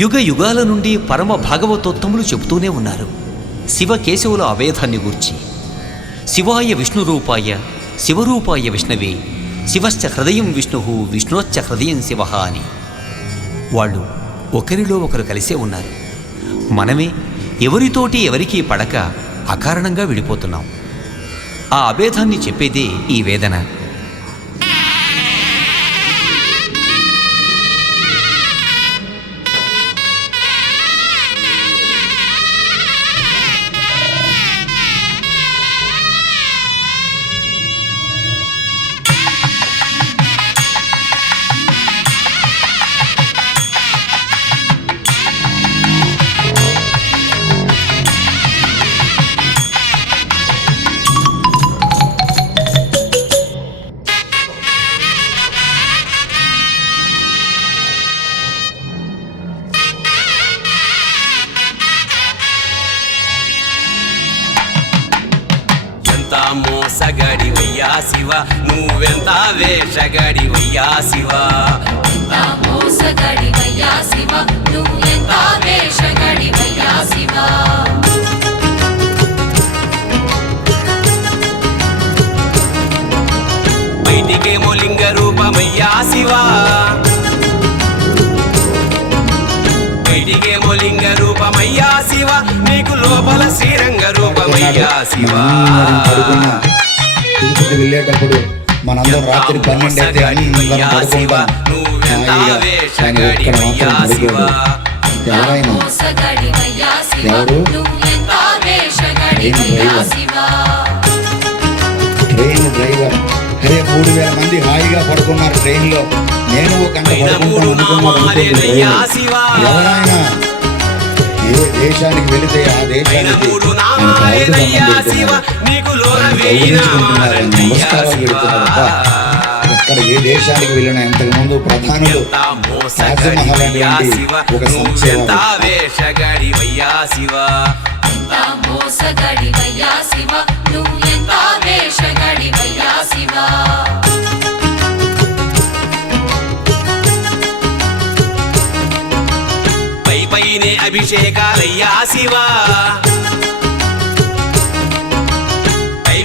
యుగ యుగాల నుండి పరమ భాగవతోత్తములు చెబుతూనే ఉన్నారు శివకేశవుల అభేదాన్ని గూర్చి. శివాయ విష్ణురూపాయ శివరూపాయ విష్ణవే శివశ్చ హృదయం విష్ణు విష్ణోశ్చ హృదయం శివ అని. వాళ్ళు ఒకరిలో ఒకరు కలిసే ఉన్నారు. మనమే ఎవరితోటి ఎవరికీ పడక అకారణంగా విడిపోతున్నాం. ఆ అభేదాన్ని చెప్పేదే ఈ వేదన. మోసగడివయ్యా శివ నువ్వెంత వేషగడివయ్యా శివ. మోసగడివయ్యా శివ నువ్వెంత వేషగడివయ్యా శివ. బయటికేమో లింగ రూపమయ్యా శివ, బయటికేమో లింగ రూపమయ్యా శివ, నీకు లోపల శ్రీరంగ రూపమయ్యా శివ. తిరుపతి వెళ్ళేటప్పుడు మనందరం రాత్రి 12 అయితే అందరం పడుకుంటాం. ట్రైన్ డ్రైవర్ అరే 3000 మంది హాయిగా పడుకున్నారు ట్రైన్లో, నేను ఒక గంట పడుకుంటాను. ఎవరైనా ఏ దేశానికి వెళితే ఆ దేశానికి నమస్కారాలు పెడుతున్నారు. ఎక్కడ ఏ దేశానికి వెళ్ళినా ఇంతకు ముందు ప్రధానులు తాజ్మహల్ అనేటువంటి ఒక సంక్షేమ పైనే అభిషేకాలయ్యా శివ,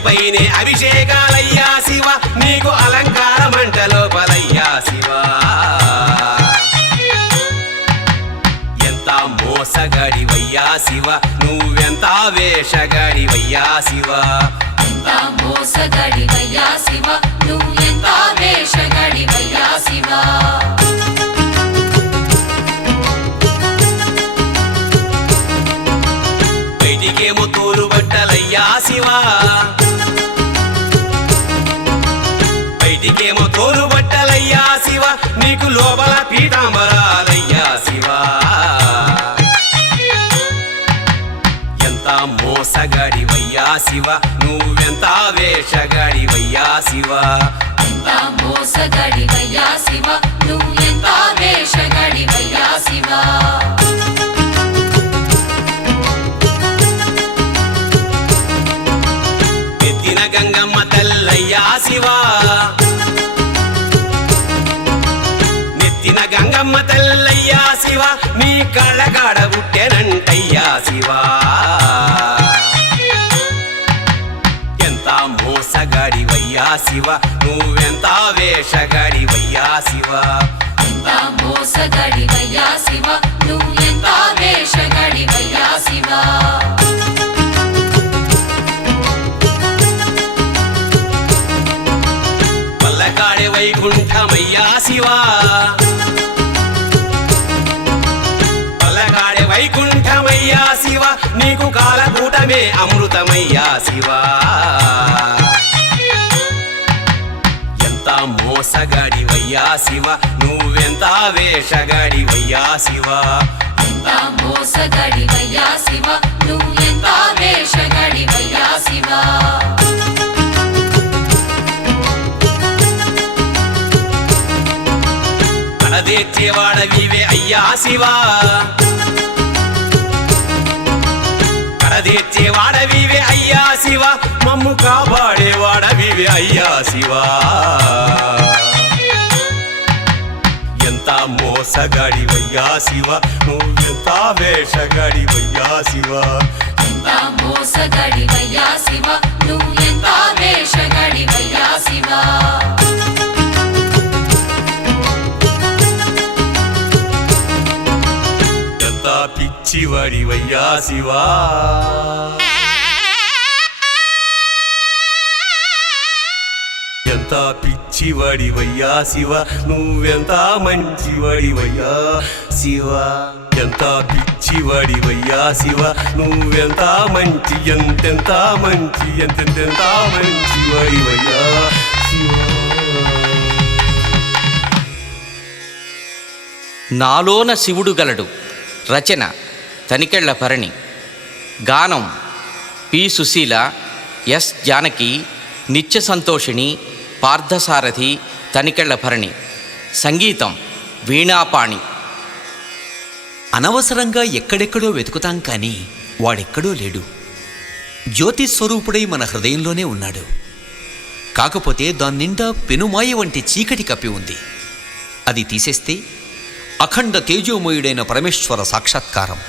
పైనే అభిషేకాలయ్యా శివ, నీకు అలంకార మంటలోపలయ్యా శివ. ఎంత మోసగాడివయ్యా శివ నువ్వెంత వేషగాడివయ్యా శివ. మోసగాడివయ్యా శివ నువ్వెంత వేషగాడివయ్యా శివ. బయటికేమో తోలు బట్టలయ్యా శివ, బయటికేమో తోలు బట్టలయ్యా శివ, నీకు లోపల పీతాంబరాలయ్యా శివ. ఎంత మోసగాడివయ్యా శివ నువ్వెంత వేషగాడివయ్యా శివ. మోసగాడివయ్యా శివ నువ్వెంత వేషగాడివయ్యా శివ. నెత్తిన గంగమ్మ తల్లయ్యా శివ, నెత్తిన గంగమ్మ తల్లయ్యా శివ, నీ కళ్ళగాడ పుట్టెనంటయ్యా శివ. ఎంత మోసగాడివయ్యా శివ నువ్వెంత వేషగాడివయ్యా శివ. మోసగాడివయ్యా శివ నువ్వెంత వేషగాడివయ్యా శివ. పల్లకాడే వైకుంఠమయ్యా శివ, పల్లకాడే వైకుంఠమయ్యా శివ, నీకు కాలకూటమే అమృతమయ్యా శివ. ఎంత మోసగాడివయ్యా శివ నువ్వెంత వేషగాడివయ్యా శివ. మోసగాడివయ్యా శివ నువ్వెంత వేషగాడివయ్యా శివ. కడదేర్చేవాడవివే అయ్యా శివ, కడదేర్చేవాడవివే అయ్యా శివ, మమ్ము కాపాడేవాడవివే అయ్యా శివ. మోసగాడివయ్యా శివ నువ్వెంత వేషగాడివయ్యా శివ ఎంత మోసగడివయ్యా శివ నువ్వు ఎంత వేషగడివయ్యా శివ ఎంత పిచ్చివాడివయ్యా శివ ఎంత పిచ్చివాడివయ్యా శివ నువ్వెంత మంచివాడివయ్యా శివ ఎంత పిచ్చివాడివయ్యా శివ నువ్వెంత మంచి ఎంతెంత మంచి ఎంతెంత మంచివాడివయ్యా శివ నాలోన శివుడు గలడు. రచన తనికెళ్ల భరణి. గానం పి సుశీల, ఎస్ జానకి, నిత్య సంతోషిణి, పార్థసారథి, తనికెళ్ల భరణి. సంగీతం వీణాపాణి. అనవసరంగా ఎక్కడెక్కడో వెతుకుతాం కానీ వాడెక్కడో లేడు. జ్యోతి స్వరూపుడై మన హృదయంలోనే ఉన్నాడు. కాకపోతే దాని నిండా పెనుమాయ వంటి చీకటి కప్పి ఉంది. అది తీసేస్తే అఖండ తేజోమయుడైన పరమేశ్వర సాక్షాత్కారం.